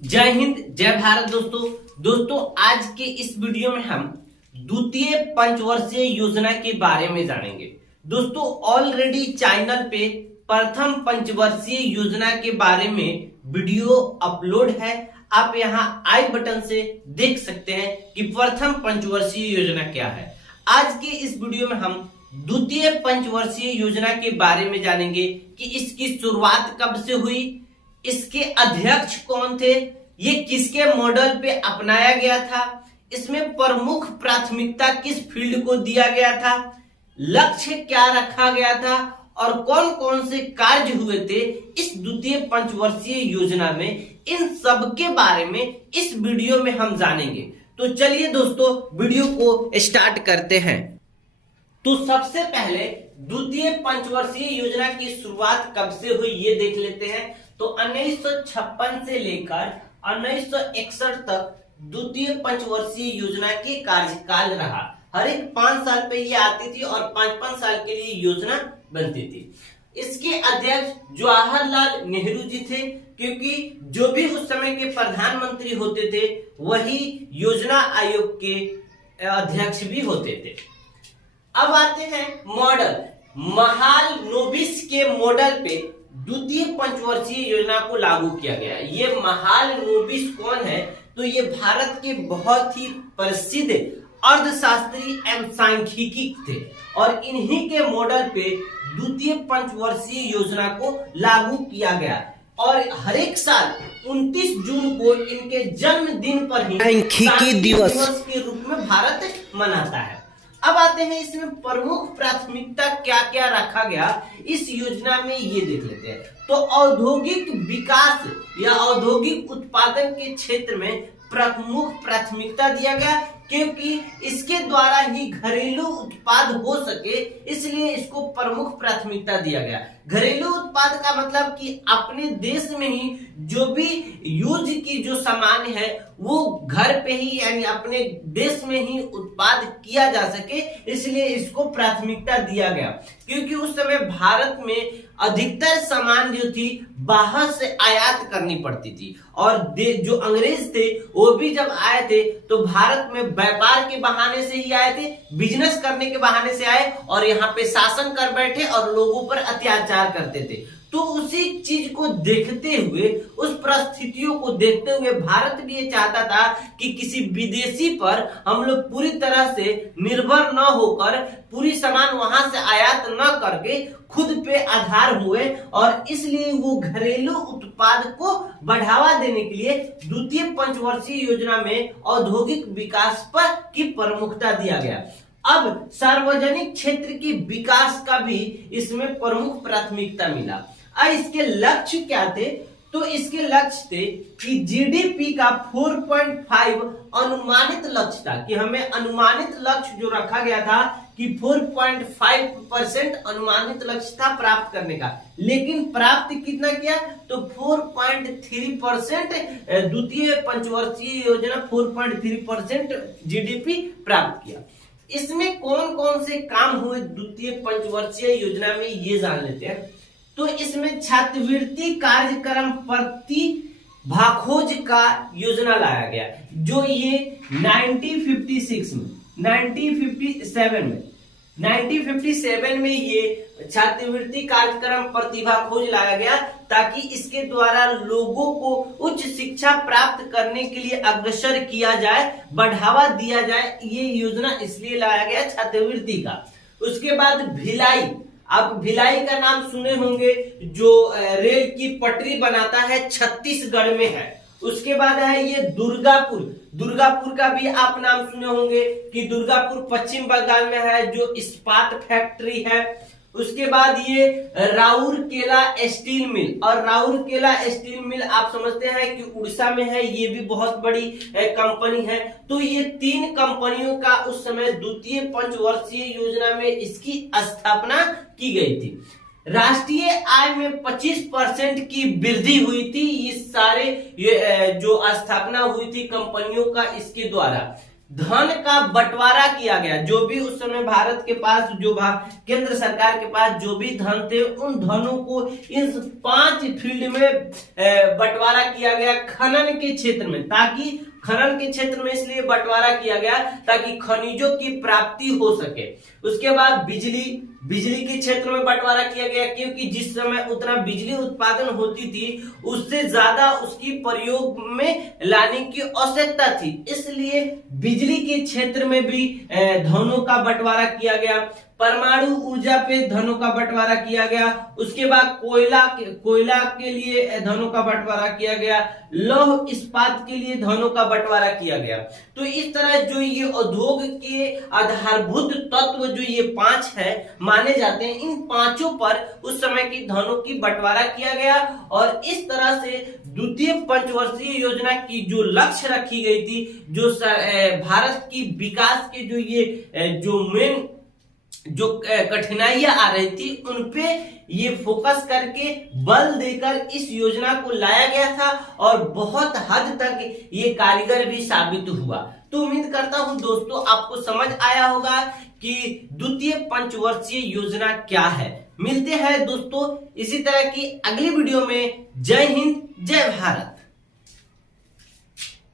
जय हिंद जय भारत दोस्तों आज के इस वीडियो में हम द्वितीय पंचवर्षीय योजना के बारे में जानेंगे। दोस्तों ऑलरेडी चैनल पे प्रथम पंचवर्षीय योजना के बारे में वीडियो अपलोड है। आप यहाँ आई बटन से देख सकते हैं कि प्रथम पंचवर्षीय योजना क्या है। आज के इस वीडियो में हम द्वितीय पंचवर्षीय योजना के बारे में जानेंगे कि इसकी शुरुआत कब से हुई, इसके अध्यक्ष कौन थे, ये किसके मॉडल पे अपनाया गया था, इसमें प्रमुख प्राथमिकता किस फील्ड को दिया गया था, लक्ष्य क्या रखा गया था और कौन कौन से कार्य हुए थे इस द्वितीय पंचवर्षीय योजना में, इन सब के बारे में इस वीडियो में हम जानेंगे। तो चलिए दोस्तों वीडियो को स्टार्ट करते हैं। तो सबसे पहले द्वितीय पंचवर्षीय योजना की शुरुआत कब से हुई ये देख लेते हैं। तो 1956 से लेकर 1961 तक द्वितीय पंचवर्षीय योजना के कार्यकाल रहा। हर एक 5 साल पे ये आती थी और 5-5 साल के लिए योजना बनती थी। इसके अध्यक्ष जवाहरलाल नेहरू जी थे, क्योंकि जो भी उस समय के प्रधानमंत्री होते थे वही योजना आयोग के अध्यक्ष भी होते थे। अब आते हैं मॉडल। महालनोबिस के मॉडल पे द्वितीय पंचवर्षीय योजना को लागू किया गया। ये महालनोबिस कौन है? तो ये भारत के बहुत ही प्रसिद्ध अर्थशास्त्री एवं सांख्यिकी थे और इन्हीं के मॉडल पे द्वितीय पंचवर्षीय योजना को लागू किया गया और हर एक साल 29 जून को इनके जन्मदिन पर ही सांख्यिकी दिवस के रूप में भारत मनाता है। अब आते हैं इसमें प्रमुख प्राथमिकता क्या क्या रखा गया इस योजना में, ये देख लेते हैं। तो औद्योगिक विकास या औद्योगिक उत्पादन के क्षेत्र में प्रमुख प्राथमिकता दिया गया, क्योंकि इसके द्वारा ही घरेलू उत्पाद हो सके, इसलिए इसको प्रमुख प्राथमिकता दिया गया। घरेलू उत्पाद का मतलब कि अपने देश में ही जो भी यूज की जो सामान है वो घर पे ही यानी अपने देश में ही उत्पाद किया जा सके, इसलिए इसको प्राथमिकता दिया गया। क्योंकि उस समय भारत में अधिकतर सामान जो थी बाहर से आयात करनी पड़ती थी और जो अंग्रेज थे वो भी जब आए थे तो भारत में व्यापार के बहाने से ही आए थे, बिजनेस करने के बहाने से आए और यहाँ पे शासन कर बैठे और लोगों पर अत्याचार करते थे। तो उसी चीज को देखते हुए, उस परिस्थितियों को देखते हुए भारत भी ये चाहता था कि किसी विदेशी पर हम लोग पूरी तरह से निर्भर न होकर, पूरी सामान वहां से आयात न करके खुद पे आधार हुए, और इसलिए वो घरेलू उत्पाद को बढ़ावा देने के लिए द्वितीय पंचवर्षीय योजना में औद्योगिक विकास पर की प्रमुखता दिया गया। अब सार्वजनिक क्षेत्र की विकास का भी इसमें प्रमुख प्राथमिकता मिला। अब इसके लक्ष्य क्या थे? तो इसके लक्ष्य थे कि जीडीपी का 4.5 अनुमानित लक्ष्य था, कि हमें अनुमानित लक्ष्य जो रखा गया था कि 4.5% अनुमानित लक्ष्य था प्राप्त करने का, लेकिन प्राप्त कितना किया? तो 4.3% द्वितीय पंचवर्षीय योजना 4.3% जीडीपी प्राप्त किया। इसमें कौन कौन से काम हुए द्वितीय पंचवर्षीय योजना में ये जान लेते हैं। तो इसमें छात्रवृत्ति कार्यक्रम प्रतिभाखोज का योजना लाया गया, जो ये 1957 में ये छात्रवृत्ति कार्यक्रम प्रतिभा खोज लाया गया, ताकि इसके द्वारा लोगों को उच्च शिक्षा प्राप्त करने के लिए अग्रसर किया जाए, बढ़ावा दिया जाए। ये योजना इसलिए लाया गया छात्रवृत्ति का। उसके बाद भिलाई, आप भिलाई का नाम सुने होंगे, जो रेल की पटरी बनाता है, छत्तीसगढ़ में है। उसके बाद है ये दुर्गापुर का भी आप नाम सुने होंगे कि दुर्गापुर पश्चिम बंगाल में है, जो इस्पात फैक्ट्री है। उसके बाद ये राउरकेला स्टील मिल, और राउरकेला स्टील मिल आप समझते हैं कि उड़ीसा में है, ये भी बहुत बड़ी कंपनी है। तो ये 3 कंपनियों का उस समय द्वितीय पंचवर्षीय योजना में इसकी स्थापना की गई थी। राष्ट्रीय आय में 25% की वृद्धि हुई थी, ये सारे जो स्थापना हुई थी कंपनियों का इसके द्वारा। धन का बंटवारा किया गया। जो भी उस समय भारत के पास केंद्र सरकार के पास जो भी धन थे, उन धनों को इस 5 फील्ड में बंटवारा किया गया खनन के क्षेत्र में, ताकि खनन के क्षेत्र में इसलिए बंटवारा किया गया ताकि खनिजों की प्राप्ति हो सके। उसके बाद बिजली के क्षेत्र में बंटवारा किया गया, क्योंकि जिस समय उतना बिजली उत्पादन होती थी उससे ज्यादा उसकी प्रयोग में लाने की आवश्यकता थी, इसलिए बिजली के क्षेत्र में भी धनों का बंटवारा किया गया। परमाणु ऊर्जा पे धनों का बंटवारा किया गया। उसके बाद कोयला के लिए धनों का बंटवारा किया गया। लौह इस्पात के लिए धनों का बंटवारा किया गया। तो इस तरह जो ये उद्योग के आधारभूत तत्व जो ये 5 है माने जाते हैं, इन 5 पर उस समय की धनों की बंटवारा किया गया। और इस तरह से द्वितीय पंचवर्षीय योजना की जो लक्ष्य रखी गई थी, जो भारत की विकास के जो मेन जो कठिनाइयां आ रही थी उनपे ये फोकस करके बल देकर इस योजना को लाया गया था, और बहुत हद तक ये कारगर भी साबित हुआ। तो उम्मीद करता हूं दोस्तों आपको समझ आया होगा कि द्वितीय पंचवर्षीय योजना क्या है। मिलते हैं दोस्तों इसी तरह की अगली वीडियो में। जय हिंद, जय भारत।